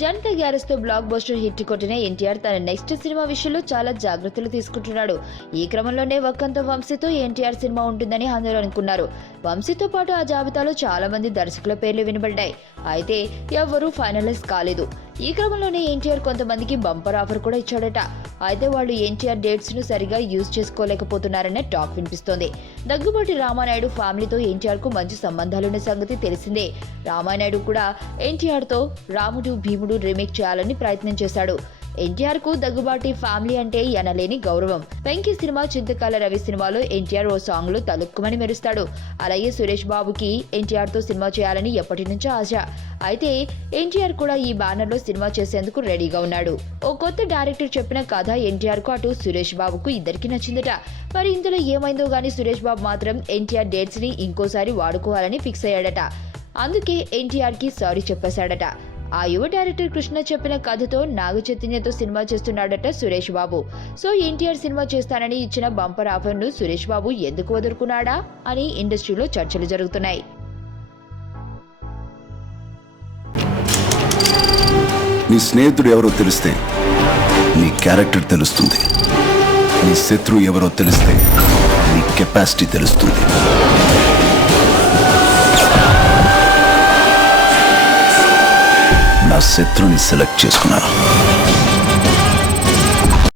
Janata garage తో block buster hit కొట్టిన ఎన్టీఆర్ తన నెక్స్ట్ సినిమా విషయంలో చాలా జాగ్రత్తలు తీసుకుంటున్నాడు. ఈ క్రమంలోనే వక్కంత వంశీతో ఎన్టీఆర్ సినిమా ఉంటుందని అందరూ అనుకున్నారు. వంశీతో పాటు ఆ జాబితాలో చాలా మంది దర్శకుల పేర్లు వినబడ్డాయి. అయితే ఎవరూ ఫైనలైజ్ కాలేదు. ఈ క్రమంలోనే ఎన్టీఆర్ కొంతమందికి బంపర్ ఆఫర్ కూడా ఇచ్చాడట. అయితే వాళ్ళు ఎన్టీఆర్ డేట్స్ ను సరిగా యూజ్ చేసుకోలేకపోతున్నారనే టాక్ వినిపిస్తోంది. దగ్గుబాటి రామానాయుడు ఫ్యామిలీతో ఎన్టీఆర్ కు మంచి సంబంధాలున్న సంగతి తెలిసిందే. రామానాయుడు కూడా ఎన్టీఆర్ తో రాముడు భీముడు రీమేక్ చేయాలని ప్రయత్నం చేశాడు. ఎన్టీఆర్ కు దగ్గుబాటి ఫ్యామిలీ అంటే ఎనలేని గౌరవం. వెంకీ సినిమా చింతకాల రవి సినిమాలో ఎన్టీఆర్ ఓ సాంగ్ లో తలుక్కుమని మెరుస్తాడు. అలాగే సురేష్ బాబుకి ఎన్టీఆర్ తో సినిమా చేయాలని ఎప్పటి నుంచో ఆశ. అయితే ఎన్టీఆర్ కూడా ఈ బ్యానర్ లో సినిమా చేసేందుకు రెడీగా ఉన్నాడు. ఓ కొత్త డైరెక్టర్ చెప్పిన కథ ఎన్టీఆర్ కు అటు సురేష్ బాబుకు ఇద్దరికి నచ్చిందట. మరి ఇందులో ఏమైందో గానీ సురేష్ బాబు మాత్రం ఎన్టీఆర్ డేట్స్ ని ఇంకోసారి వాడుకోవాలని ఫిక్స్ అయ్యాడట. అందుకే ఎన్టీఆర్ కి సారీ చెప్పేశాడట. ఆ యువ డైరెక్టర్ కృష్ణ చెప్పిన కథతో నాగ చైతన్యతో cinema చేస్తున్నాడట Suresh Babu. So NTR cinema చేస్తానని ఇచ్చిన బంపర్ ఆఫర్ ను సురేష్ బాబు ఎందుకు వదులుకున్నాడా అని ఇండస్ట్రీలో చర్చలు జరుగుతున్నాయి. నీ స్నేహితుడు ఎవరో తెలిస్తే నీ క్యారెక్టర్ తెలుస్తుంది. నీ శత్రువు ఎవరో తెలిస్తే నీ కెపాసిటీ తెలుస్తుంది. నా శత్రుని సెలెక్ట్ చేసుకున్నాను.